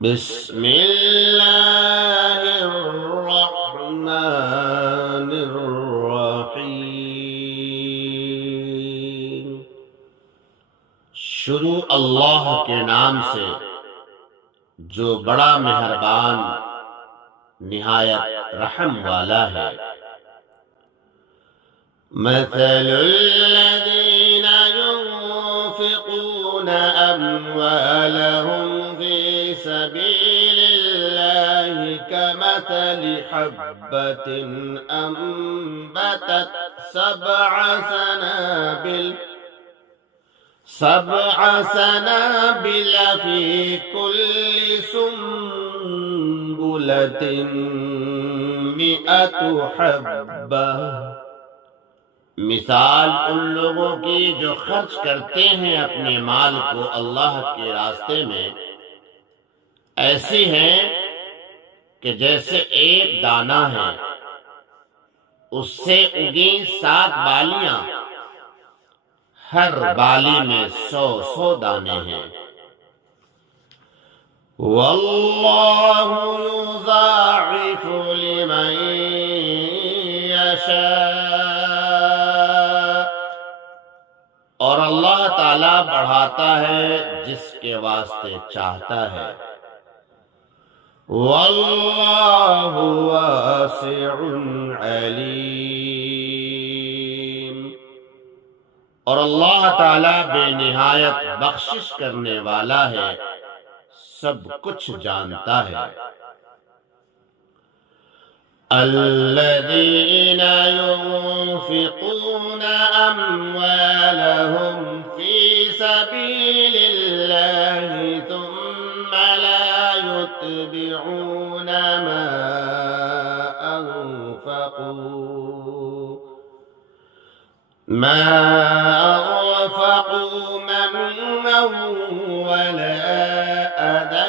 بسم اللہ الرحمن الرحیم۔ شروع اللہ کے نام سے جو بڑا مہربان نہایت رحم والا ہے۔ مثل الذین ينفقون اموالهم في سبيل الله كمثل حبة أنبتت سبع سنابل في كل سنبلة 100 حبة۔ مثال ان لوگوں کی جو خرچ کرتے ہیں اپنے مال کو اللہ کے راستے میں، ایسی ہیں کہ جیسے ایک دانہ ہے، اس سے اگیں 7 بالیاں، ہر بالی میں 100 دانے ہیں۔ واللہ یضاعف لمن یشاء، اور اللہ تعالیٰ بڑھاتا ہے جس کے واسطے چاہتا ہے۔ واللہ واسع علیم، اور اللہ تعالیٰ بے نہایت بخشش کرنے والا ہے، سب کچھ جانتا ہے۔ الذين ينفقون أموالهم في سبيل الله ثم لا يتبعون ما أنفقوا منا ولا أذى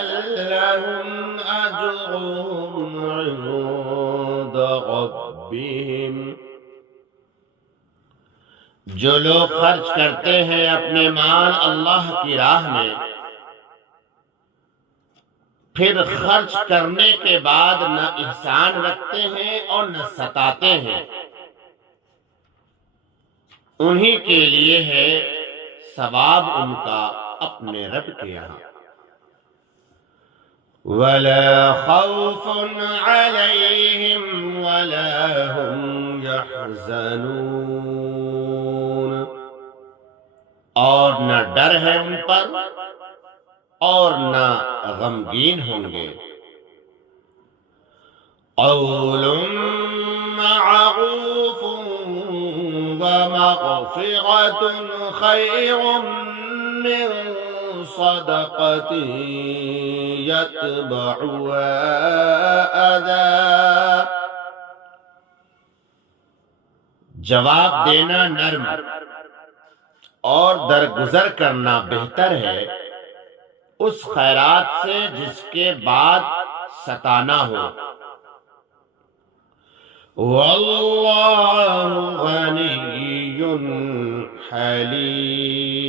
لهم أجرهم عند ربهم۔ جو لوگ خرچ کرتے ہیں اپنے مال اللہ کی راہ میں، پھر خرچ کرنے کے بعد نہ احسان رکھتے ہیں اور نہ ستاتے ہیں، انہی کے لیے ہے ثواب ان کا اپنے رب کے یہاں۔ وَلَا خَوْفٌ عَلَيْهِمْ وَلَا هُمْ يَحْزَنُونَ، اور نہ ڈر ہے ان پر اور نہ غمگین ہوں گے۔ قول معروف ومغفرة خير من صدقة يتبعها أذى، جواب دینا نرم اور درگزر کرنا بہتر ہے اس خیرات سے جس کے بعد ستانا ہو۔ واللہ غنی حلیم،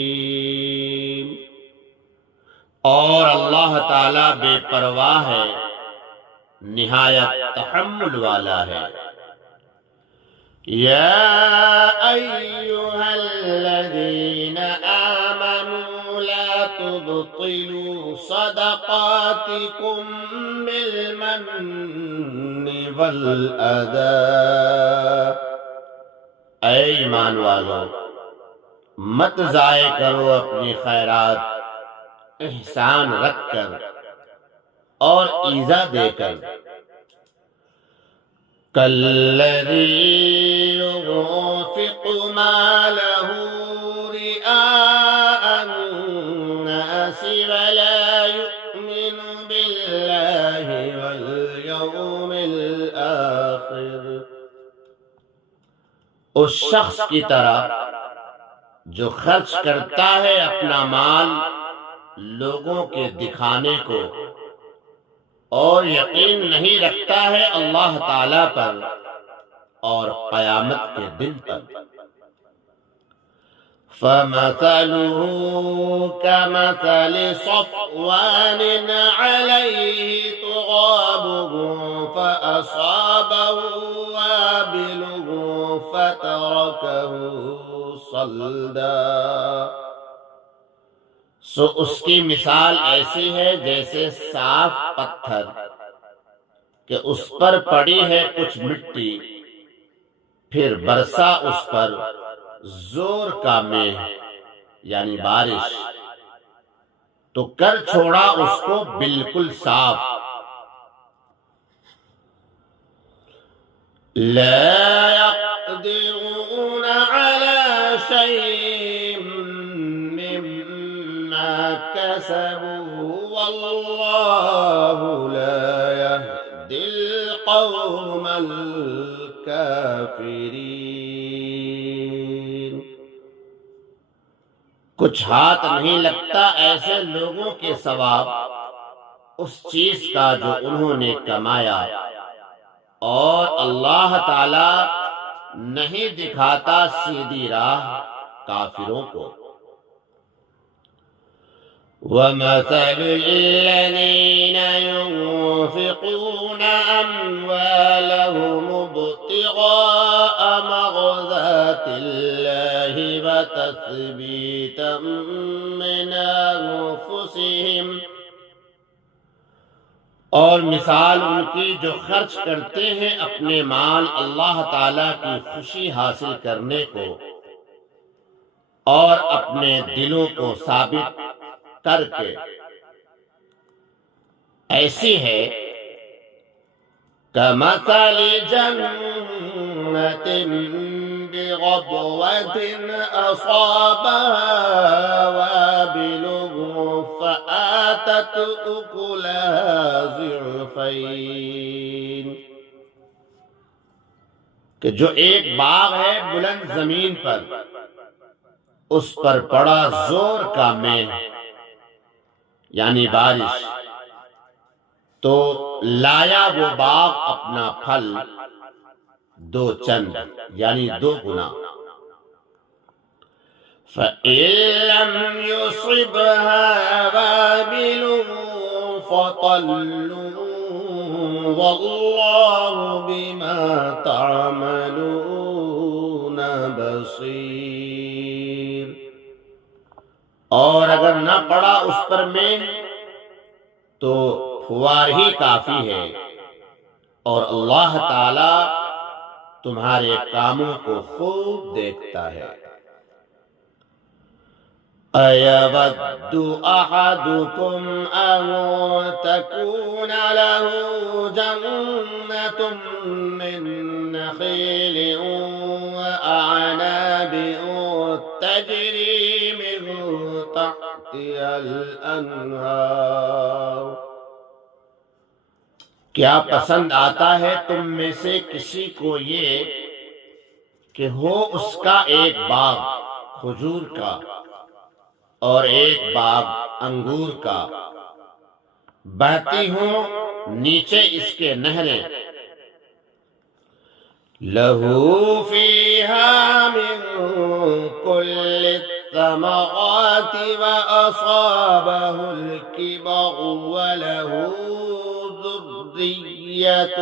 اور اللہ تعالیٰ بے پرواہ ہے، نہایت تحمل والا ہے۔ یا ایہا الذین آمنوا لا تبطلوا صدقاتکم بالمن والأذى، اے ایمان والو مت ضائع کرو اپنی خیرات احسان رکھ کر اور ایذا دے کر۔ کالذی ينفق مالہ رئاء الناس ولا يؤمن باللہ والیوم الآخر، اس شخص کی طرح جو خرچ کرتا ہے اپنا مال لوگوں کے دکھانے کو اور یقین نہیں رکھتا ہے اللہ تعالی پر اور قیامت کے دن پر۔ فمثله كمثل صفوان عليه تراب فأصابه وابل فتركه صلدا۔ سو اس کی مثال ایسی ہے جیسے صاف پتھر کہ اس پر پڑی ہے کچھ مٹی، پھر برسا اس پر زور کا مے یعنی بارش، تو کر چھوڑا اس کو بالکل صاف۔ لا يقدرون على شيء مما كسبوا والله لا يهدي القوم الكافرين۔ کچھ ہاتھ نہیں لگتا ایسے لوگوں کے ثواب اس چیز کا جو انہوں نے کمایا، اور اللہ تعالی نہیں دکھاتا سیدھی راہ کافروں کو۔ وَمَثَلُ الَّذِينَ يُنفِقُونَ أَمْوَالَهُمُ ابْتِغَاءَ مَرْضَاتِ اللَّهِ وَتَثْبِيتًا مِّنْ أَنفُسِهِمْ، اور مثال ان کی جو خرچ کرتے ہیں اپنے مال اللہ تعالیٰ کی خوشی حاصل کرنے کو اور اپنے دلوں کو ثابت کر کے، ایسی ہے كَمَثَلِ جَنَّةٍ بِرَبْوَةٍ أَصَابَهَا وَابِلٌ فَآتَتْ أُكُلَهَا ضِعْفَيْنِ، کہ جو ایک باغ ہے بلند زمین پر، اس پر پڑا زور کا مے یعنی بارش، تو لایا وہ باغ اپنا پھل دو چند یعنی دو گنا۔ فَإِن لَّمْ يُصِبْهَا وَابِلٌ فَطَلٌّ وَاللَّهُ بِمَا تَعْمَلُونَ بَصِيرٌ۔ اور اگر نہ پڑا اس پر میں تو فوار ہی کافی ہے، اور اللہ تعالی تمہارے کاموں کو خوب دیکھتا ہے۔ أَيَوَدُّ أَحَدُكُمْ أَن تَكُونَ لَهُ جَنَّةٌ مِّن نَخِيلٍ وَأَعْنَابٍ تَجْرِي مِن تَحْتِهَا الْأَنْهَارُ، کیا پسند آتا ہے تم میں سے کسی کو یہ کہ ہو اس کا ایک باغ کھجور کا اور ایک باغ انگور کا، بہتی ہوں نیچے اس کے نہریں، لَهُ فِيهَا مِن كُلِّ الثَّمَرَاتِ وَأَصَابَهُ الْكِبَرُ وَلَهُ ذُرِّيَّةٌ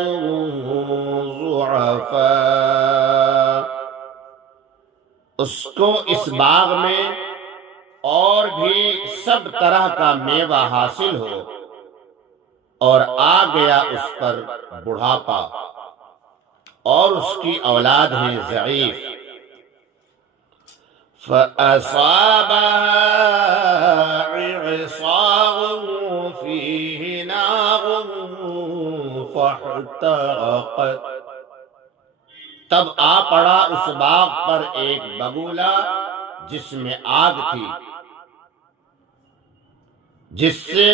ضُعَفَاءُ، اس کو اس باغ میں اور بھی سب طرح کا میوہ حاصل ہو، اور آ گیا اس پر بڑھاپا، اور اس کی اولاد ہیں ضعیف، فَأَصَابَهَا إِعْصَارٌ فِيهِ نَارٌ فَاحْتَرَقَتْ، تب آ پڑا اس باغ پر ایک بگولا جس میں آگ تھی، جس سے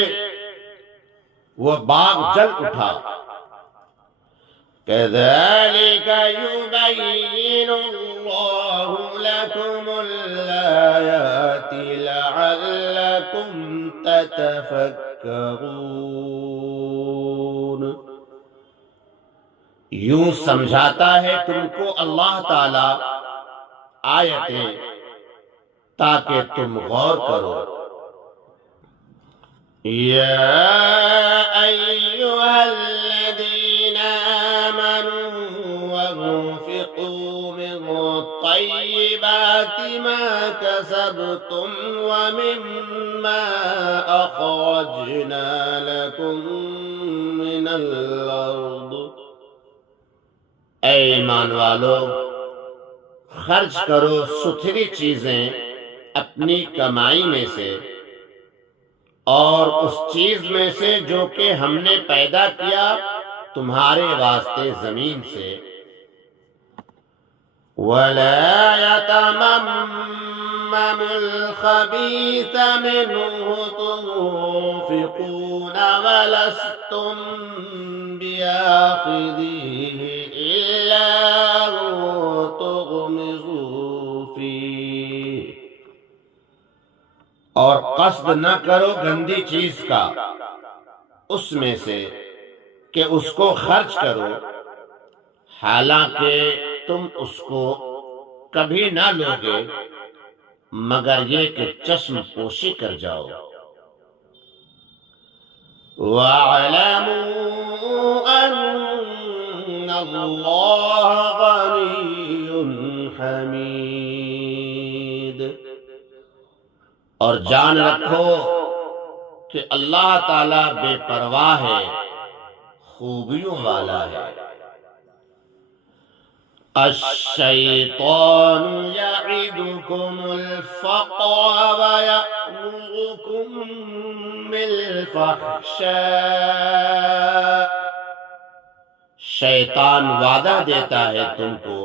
وہ باغ جل اٹھا۔ كَذَلِكَ يُبَيِّنُ اللَّهُ لَكُمُ الْآيَاتِ لَعَلَّكُمْ تَتَفَكَّرُونَ، یوں سمجھاتا ہے تم کو اللہ تعالی آیتیں تاکہ تم غور کرو۔ یا ایھا الذین آمنوا وانفقوا من طیبات ما کسبتم ومما اخرجنا لکم من الارض۔ اے ایمان والو، خرچ کرو ستھری چیزیں اپنی کمائی میں سے اور اس چیز میں سے جو کہ ہم نے پیدا کیا تمہارے واسطے زمین سے۔ وَلَا يَتَمَمَّمُوا الْخَبِيثَ مِنْهُ تُنْفِقُونَ وَلَسْتُمْ بِآخِذِيهِ إِلَّا أَن تُغْمِضُوا فِيهِ۔ اور قصد نہ کرو گندی چیز کا اس میں سے کہ اس کو خرچ کرو، حالانکہ تم اس کو کبھی نہ لوگے مگر یہ کہ چشم پوشی کر جاؤ۔ وَاعْلَمُوا أَنَّ اللَّهَ غَنِيٌّ حَمِيدٌ۔ اور جان رکھو کہ اللہ تعالیٰ بے پرواہ ہے، خوبیوں والا ہے۔ الشیطان یعدکم الفقر ویأمرکم بالفحشاء۔ شیطان وعدہ دیتا ہے تم کو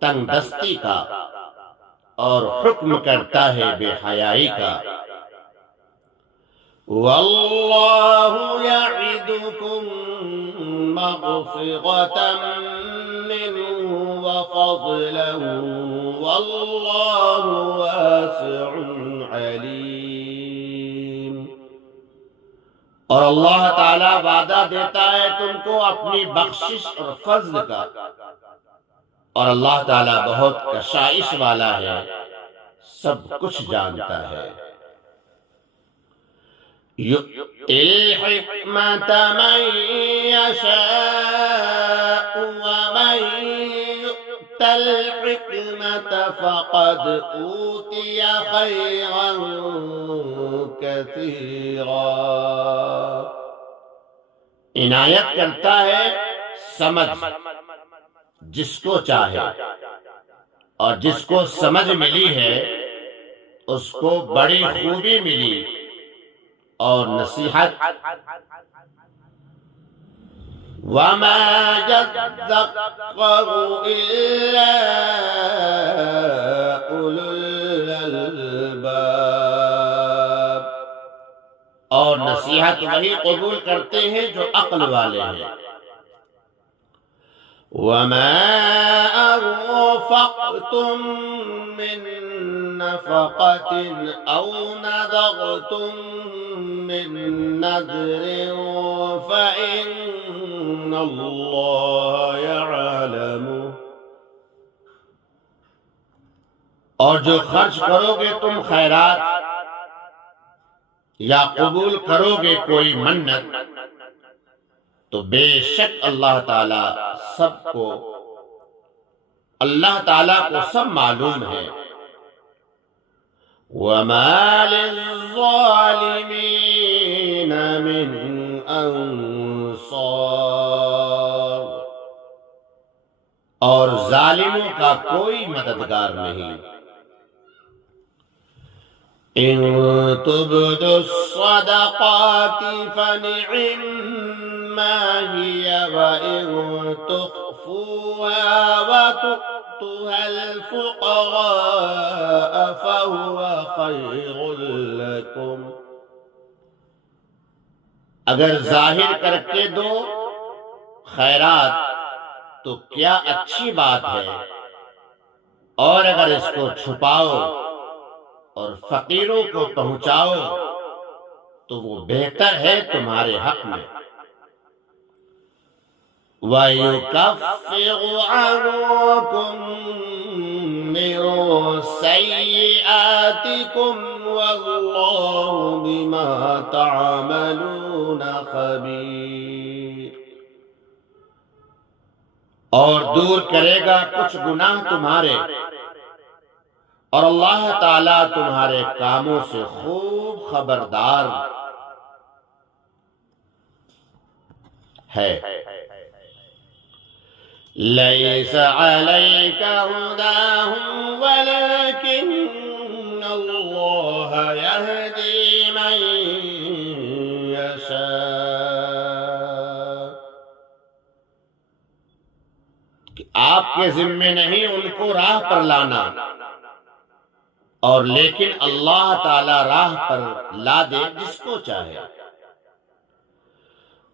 تنگ دستی کا اور حکم کرتا ہے بے حیائی کا۔ واللہ یعدکم مغفرۃ منہ وفضلا واللہ واسع علیم۔ اور اللہ تعالیٰ وعدہ دیتا ہے تم کو اپنی بخشش اور فضل کا، اور اللہ تعالیٰ بہت کشائش والا ہے، سب کچھ جانتا ہے۔ یؤتی الحکمۃ من یشاء ومن یؤت الحکمۃ فقد اوتی خیرا کثیرا۔ عنایت کرتا ہے سمجھ جس کو چاہے، اور جس کو سمجھ ملی ہے اس کو بڑی خوبی ملی اور نصیحت۔ وَمَا يَذَّكَّرُ إِلَّا أُولُو الْأَلْبَابِ۔ اور نصیحت وہی قبول کرتے ہیں جو عقل والے ہیں۔ وَمَا أَنفَقْتُم مِّن نَّفَقَةٍ أَوْ نَذَرْتُم مِّن نَّذْرٍ فَإِنَّ اللَّهَ يَعْلَمُهُ۔ اور جو خرچ کرو گے تم خیرات یا قبول کرو گے کوئی منت تو بے شک اللہ تعالیٰ کو سب معلوم ہے۔ وَمَا لِلظَّالِمِينَ مِنْ أَنصَارٍ۔ اور ظالموں کا کوئی مددگار نہیں۔ إِن تُبْدُوا الصَّدَقَاتِ فَنِعِمَّا هِيَ وَإِن تُخْفُوهَا وَتُؤْتُوهَا الْفُقَرَاءَ فَهُوَ خَيْرٌ لَكُمْ۔ اگر ظاہر کر کے دو خیرات تو کیا اچھی بات ہے، اور اگر اس کو چھپاؤ اور فقیروں کو پہنچاؤ تو وہ بہتر ہے تمہارے حق میں۔ وَيُكَفِّرُ عَنكُم يكفر سيئاتكم والله بما تعملون خبير۔ اور دور کرے گا کچھ گناہ تمہارے، اور اللہ تعالیٰ تمہارے کاموں سے خوب خبردار ہے۔ لَيْسَ عَلَيْكَ هُدَاهُمْ وَلَكِنَّ اللَّهَ يَهْدِي مَن يَشَاءُ۔ کہ آپ کے ذمے نہیں ان کو راہ پر لانا، اور لیکن اللہ تعالی راہ پر لا دے جس کو چاہے۔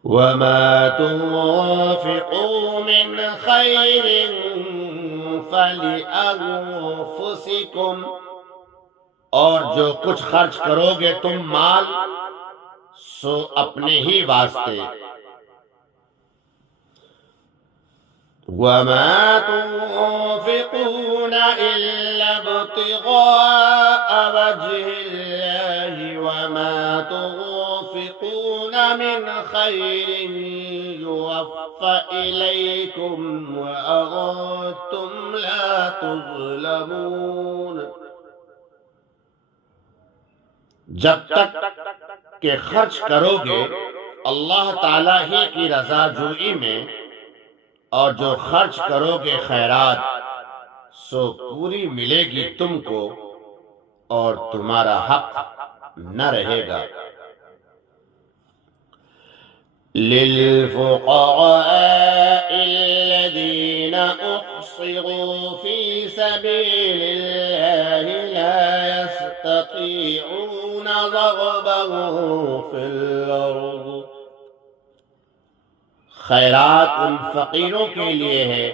وَمَا تُنفِقُوا مِنْ خَيْرٍ فَلِأَنفُسِكُمْ، اور جو کچھ خرچ کرو گے تم مال، سو اپنے ہی واسطے۔ وَمَا تُنفِقُونَ إِلَّا ابْتِغَاءَ وَجْهِ اللَّهِ وَمَا تُنفِقُونَ مِنْ خَيْرٍ يُوَفَّ إِلَيْكُمْ وَأَنْتُمْ لَا تُظْلَمُونَ۔ جب تک کہ خرچ کرو گے اللہ تعالیٰ ہی کی رضا جوئی میں، اور جو خرچ کرو گے خیرات، سو پوری ملے گی تم کو، اور تمہارا حق نہ رہے گا۔ لِلْفُقَرَاءِ الَّذِينَ أُحْصِرُوا فِي سَبِيلِ اللَّهِ لَا يَسْتَطِيعُونَ ضَرْبًا فِي الْأَرْضِ۔ خیرات ان فقیروں کے لیے ہے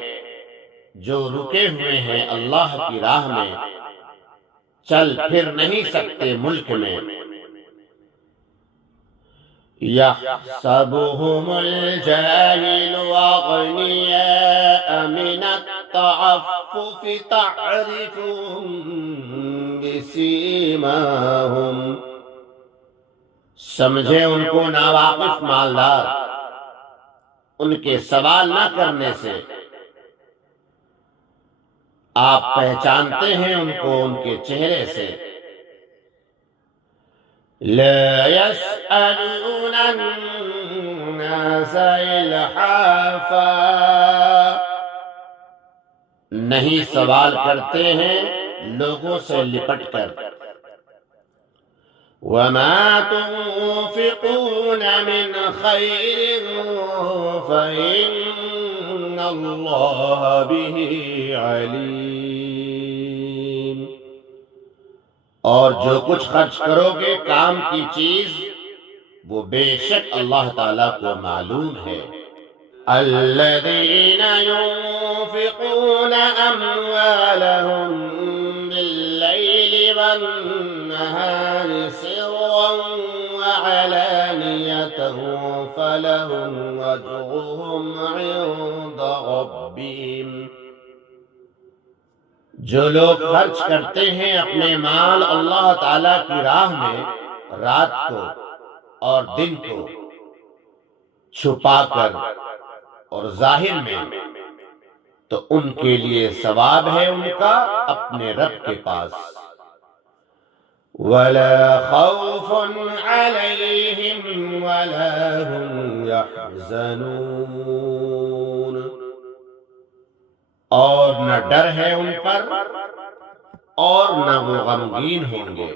جو رکے ہوئے ہیں اللہ کی راہ میں، چل پھر نہیں سکتے ملک میں۔ يَحْسَبُهُمُ الْجَاهِلُ أَغْنِيَاءَ مِنَ التَّعَفُّفِ تَعْرِفُهُم بِسِيمَاهُمْ، سمجھے ان کو ناواقف مالدار ان کے سوال نہ کرنے سے، آپ پہچانتے ہیں ان کو ان کے چہرے سے۔ لا يسألون الناس إلحافا، نہیں سوال کرتے ہیں لوگوں سے لپٹ کر۔ وَمَا تُنفِقُونَ مِنْ خَيْرٍ فَإِنَّ اللَّهَ بِهِ عَلِيمٌ، اور جو کچھ خرچ کرو گے کام کی چیز، وہ بے شک اللہ تعالیٰ کو معلوم ہے۔ الَّذِينَ يُنفِقُونَ أَمْوَالَهُمْ بِاللَّيْلِ وَالنَّهَارِ سِرًّا وَعَلَانِيَةً فَلَهُمْ أَجْرُهُمْ عِندَ رَبِّهِمْ۔ جو لوگ خرچ کرتے ہیں اپنے مال اللہ تعالیٰ کی راہ میں، رات کو اور دن کو، چھپا کر اور ظاہر میں، تو ان کے لیے ثواب ہے ان کا اپنے رب کے پاس۔ وَلَا خَوْفٌ عَلَيْهِمْ وَلَا هُمْ يَحْزَنُونَ، اور نہ ڈر ہے ان پر اور نہ وہ غمگین ہوں گے۔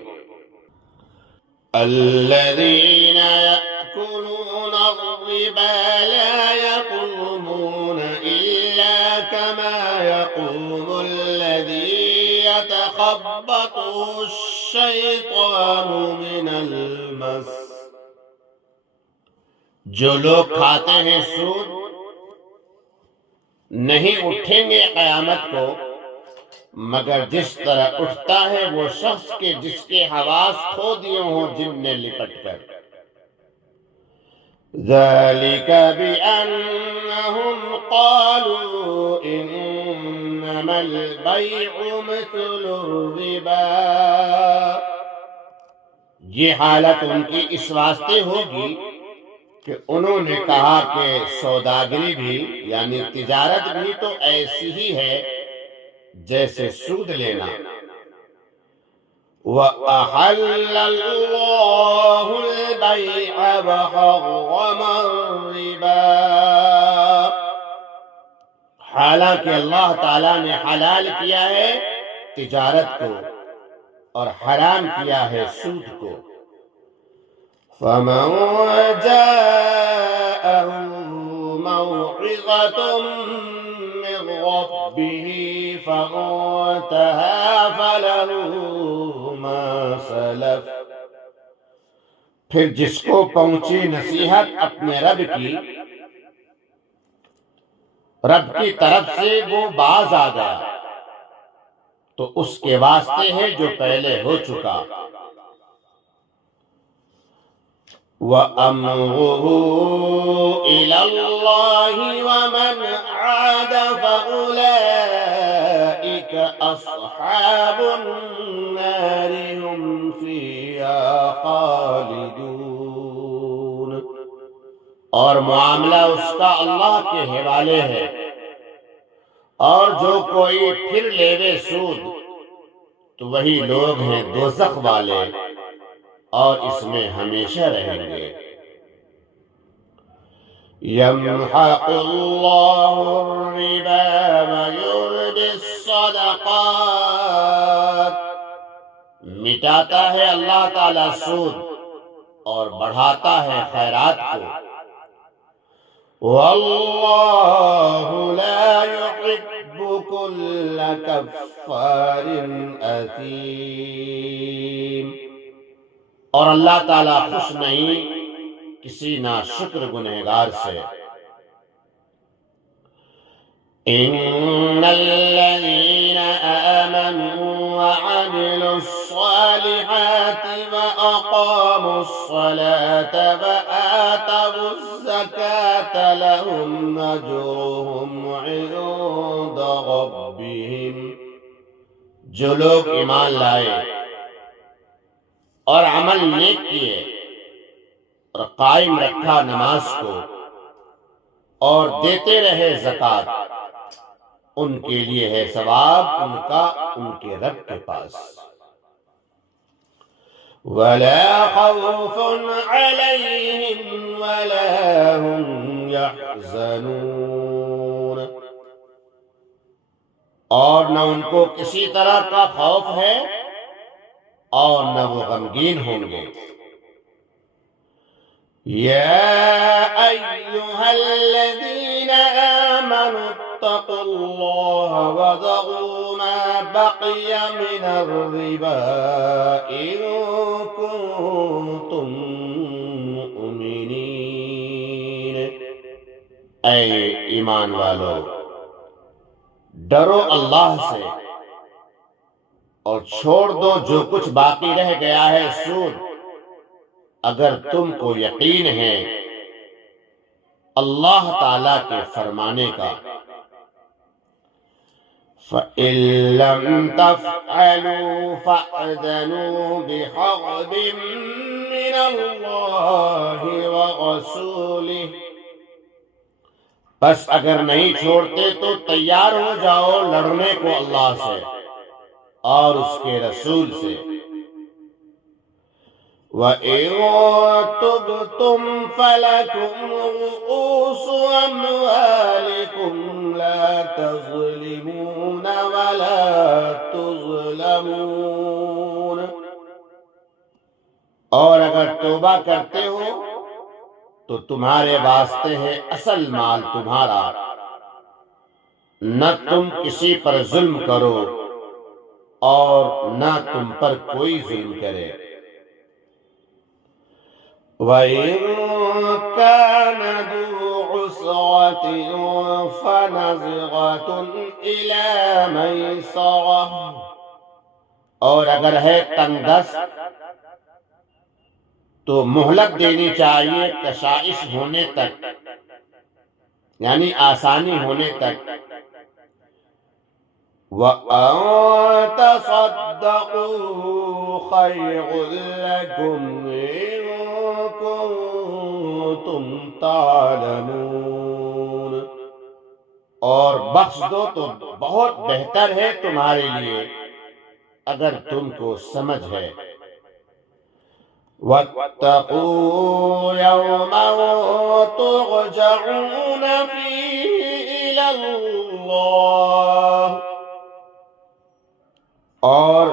الَّذِينَ يَأْكُلُونَ الرِّبَا لَا يَقُومُونَ إِلَّا كَمَا يَقُومُ الَّذِي يَتَخَبَّطُهُ الشَّيْطَانُ مِنَ الْمَسِّ، جو لوگ کھاتے ہیں سود نہیں اٹھیں گے قیامت کو مگر جس طرح اٹھتا ہے وہ شخص کے جس کے حواس کھو دیے ہوں جن نے لپٹ کر۔ ذَلِكَ بِأَنَّهُمْ قَالُوا إِنَّمَا إنما البيع مثل الربا، یہ حالت ان کی اس واسطے ہوگی کہ انہوں نے کہا کہ سوداگری بھی یعنی تجارت بھی تو ایسی ہی ہے جیسے سود لینا۔ وَأَحَلَّ اللَّهُ الْبَيْعَ وَحَرَّمَ الرِّبَا، حالانکہ اللہ تعالیٰ نے حلال کیا ہے تجارت کو اور حرام کیا ہے سود کو۔ فَمَنْ جَاءَهُ مَوْعِظَةٌ مِّن رَّبِّهِ فَانتَهَىٰ فَلَهُ مَا سَلَفَ، پھر جس کو پہنچی نصیحت اپنے رب کی طرف سے وہ باز آ گیا تو اس کے واسطے ہے جو پہلے ہو چکا۔ وَأَمْرُهُ إِلَى اللَّهِ وَمَنْ عَادَ فَأُولَئِكَ أَصْحَابُ النَّارِ هُمْ فِيهَا خَالِدُونَ، اور معاملہ اس کا اللہ کے حوالے ہے، اور جو کوئی پھر لیوے سود تو وہی لوگ ہیں دوزخ والے اور اس میں ہمیشہ رہیں گے۔ يَمْحَقُ اللَّهُ الرِّبَا وَيُرْبِي الصَّدَقَاتِ، مٹاتا ہے اللہ تعالیٰ سود اور بڑھاتا ہے خیرات کو۔ وَاللَّهُ لَا يُحِبُّ كُلَّ كَفَّارٍ أَثِيمٍ، اور اللہ تعالیٰ خوش نہیں کسی ناشکر گنہگار سے۔ إِنَّ الَّذِينَ آمَنُوا وَعَمِلُوا الصَّالِحَاتِ وَأَقَامُوا الصَّلَاةَ وَآتَوُا الزَّكَاةَ لَهُمْ أَجْرُهُمْ عِندَ رَبِّهِمْ، جو لوگ ایمان لائے اور عمل نیک کیے اور قائم رکھا نماز کو اور دیتے رہے زکوٰۃ، ان کے لیے ہے ثواب ان کا ان کے رب کے پاس۔ وَلَا خَوْفٌ عَلَيْهِمْ وَلَا هُمْ يَحْزَنُونَ، اور نہ ان کو کسی طرح کا خوف ہے اور نہ وہ غمگین ہوں گے۔ يَا أَيُّهَا الَّذِينَ آمَنُوا اتَّقُوا اللَّهَ وَذَرُوا مَا بَقِيَ مِنَ الرِّبَا إِن كُنتُم مُّؤْمِنِينَ، اے ایمان والو، ڈرو اللہ سے اور چھوڑ دو جو کچھ باقی رہ گیا ہے سود، اگر تم کو یقین ہے اللہ تعالیٰ کے فرمانے کا۔ فَإِن لَّمْ تَفْعَلُوا فَأْذَنُوا بِحَرْبٍ مِّنَ اللَّهِ وَرَسُولِهِ، بس اگر نہیں چھوڑتے تو تیار ہو جاؤ لڑنے کو اللہ سے اور اس کے رسول سے۔ وَإِن تُبْتُمْ فَلَكُمْ رُءُوسُ أَمْوَالِكُمْ لَا تَظْلِمُونَ وَلَا تُظْلَمُونَ، اور اگر توبہ کرتے ہو تو تمہارے واسطے ہے اصل مال تمہارا، نہ تم کسی پر ظلم کرو اور نہ تم پر کوئی ظلم کرے۔ وَإِن كَانَ ذُو عُسْرَةٍ فَنَظِرَةٌ إِلَى مَيْسَرَةٍ، اور اگر ہے تنگ دست تو مہلت دینی چاہیے کشائش ہونے تک، یعنی آسانی ہونے تک۔ وَأَن تَصَدَّقُوا خَيْرٌ لَكُمْ إِن كُنتُمْ تَعْلَمُونَ، اور بخش دو تو بہت بہتر ہے تمہارے لیے اگر تم کو سمجھ ہے۔ وَاتَّقُوا يَوْمًا تُرْجَعُونَ فِيهِ إِلَى اللَّهِ، اور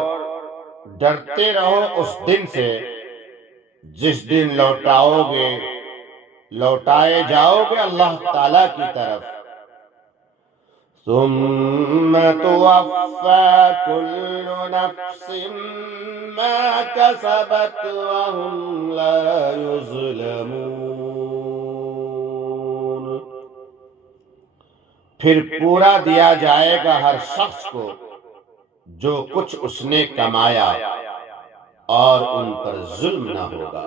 ڈرتے رہو اس دن سے جس دن لوٹائے جاؤ گے اللہ تعالی کی طرف۔ ثم توفى كل نفس ما كسبت وهم لا يظلمون، پھر پورا دیا جائے گا ہر شخص کو جو کچھ اس نے کمایا، اور ان پر ظلم نہ ہوگا۔